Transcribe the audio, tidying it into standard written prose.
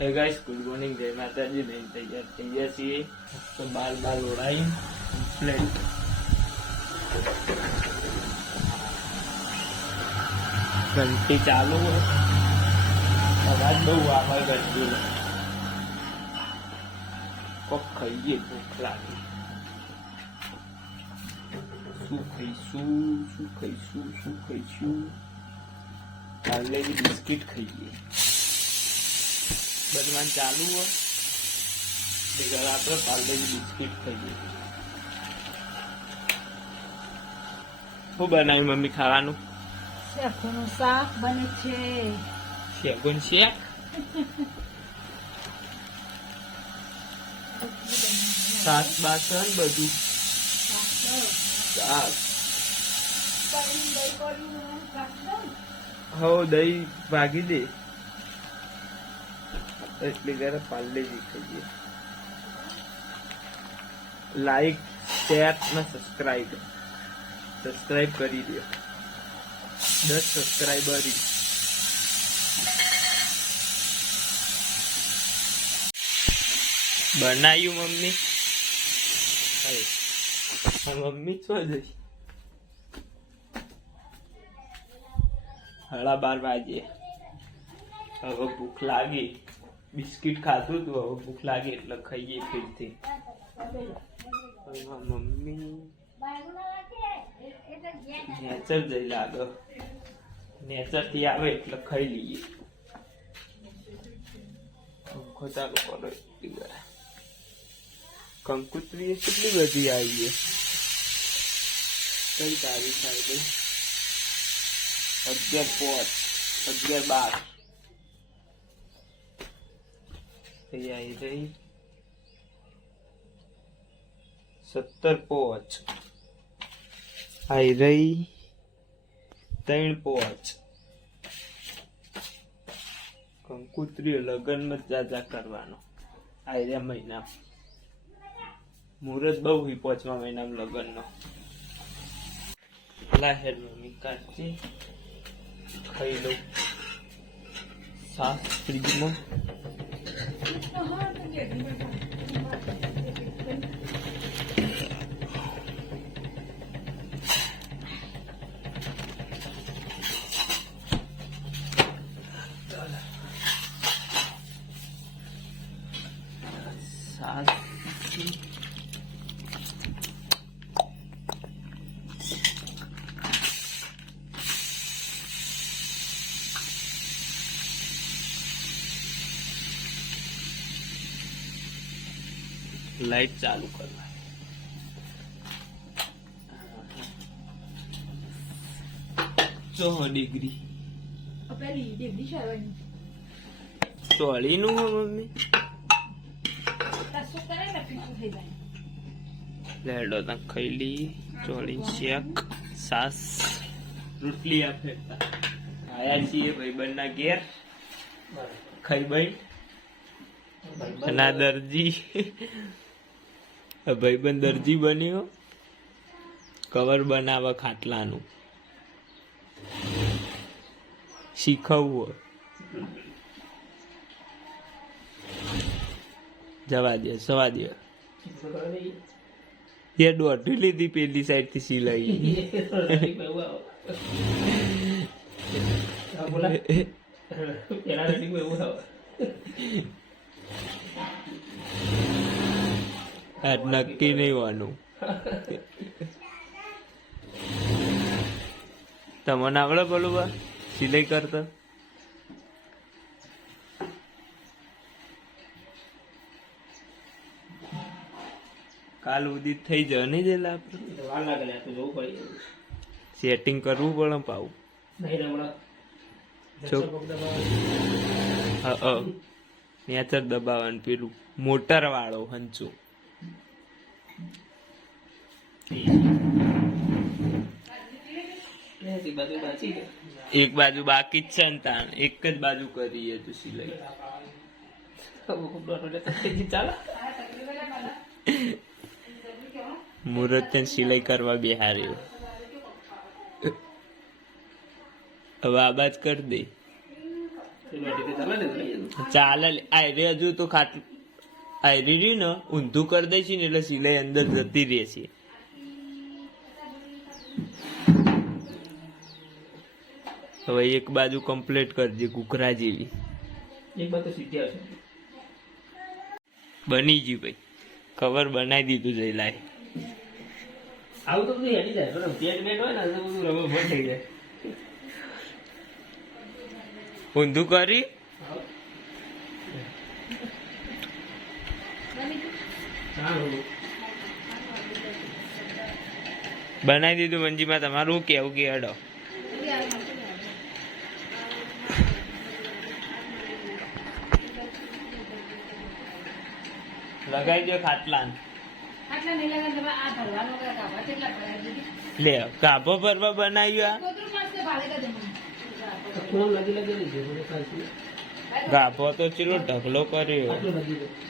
Hey guys good morning जय माता जी नहीं तैयार થઈ ગયા છીએ તો બાલ ઓળાઈ પ્લેટ ઘંટી ચાલુ હોય અવાજ બહુ આવે ઘંટીનો કોક ખાઈએ ભૂખ લાગી શું ખાઈશું પાર્લેજી બિસ્કિટ ખાઈએ બનવાનું ચાલુ હોય ભેગા આપણે પાર્લેજી બિસ્કિટ ખાઈએ શું બનાવ્યું મમ્મી ખાવાનું શેકોનું શાક બને છે શેકોનું શાક શાક બાસણ બધું શાક હો દહીં ભાગી દે એટલે જરા પાર્લેજી ખાઈએ લાઈક શેર અને સબસ્ક્રાઇબ કરી દો 10 સબસ્ક્રાઇબર બનાવ્યું મમ્મી મમ્મી શું જઈ 12:30 વાગે હવે ભૂખ લાગી બિસ્કિટ ખાધું તું હવે ભૂખ લાગી એટલે ખાઈએ ફરીથી મમ્મી નેચર જઈ લાગે નેચર થી આવે એટલે ખાઈ લઈએ પંખો ચાલુ કરો કંકુત્રી કેટલી બધી આવી કઈ તારીખ આવી 11/5 આવી રહી 17/5 આવી રહી 3/5 કંકુત્રી લગ્નમાં જાજા કરવાનો આવી રહ્યા મહિના મુહૂર્ત બહુ હી 5મા મહિનામાં લગ્નનો લાહેર મમ્મી કાઢી ખાઈ લઉં સાસ ફ્રીજમાં સાસ લાઈટ ચાલુ કરવા 4 ડિગ્રી પેલી ડિગ્રી શરવાની ચોળીનું મમ્મી કશું કરે ને ફીસું થઈ જાય લેડો તા ખાઈ લઈએ ચોળી શેક સાસ રોટલી આપે આયા છીએ ભાઈબંધના ઘેર ખાઈ ભાઈ ના દરજી ભાઈબંધ દરજી બન્યો કવર બનાવે ખાટલાનું શીખવવું જવા દે સવા દે એ દોઢી લીધી પેલી સાઈડ થી સિલાઈ આજ નક્કી નહીં હોવાનું તમને આવડે બોલું સિલાઈ કરતા કાલ ઉદિત થઈ જાય નહીં જેલા આપણે સેટિંગ કરવું પડે પાવું નેચર દબાવવાનું પેલું મોટર વાળો હંચો એક બાજુ બાકી જ છે ને તાણ એક જ બાજુ કરીએ તો સિલાઈ મુહૂર્ત સિલાઈ કરવા બેહાર્યો હવે આબાજ કરી દે ચાલે લે. આયરે હજુ તો ખાટલું આયરી રહ્યું ને ઊંધું કરી દઈશું ને એટલે સિલાઈ અંદર જતી રહેશે. હવે એક બાજુ કમ્પ્લીટ કરજે કુકરા જેવી. એક બાજુ સીધી આવશે. બની ગયું ભાઈ, કવર બનાવી દીધું જઈ લાય. આવું તો બધું હેડી જાય બરાબર. પેટ બેટ હોય ને તો બધું રબર ભર થઈ જાય. ઊંધું કરી સારું. બનાવી દીધું. મંજીમાં તમારું કેવું કે અડો લગાઈ દો ખાટલા આટલા નહીં લગન તમે આ ભરવાનો કે કાપા કેટલા ભરાઈ દીધી લે કાપો પરવા બનાવ્યું. કોતરું મારશે ભાડે કદે મને તો ફોન લગી લગી નહીં છે મને ખાસી. ગાભો તો ચેલો ઢગલો કર્યો. આટલું લગી જાય.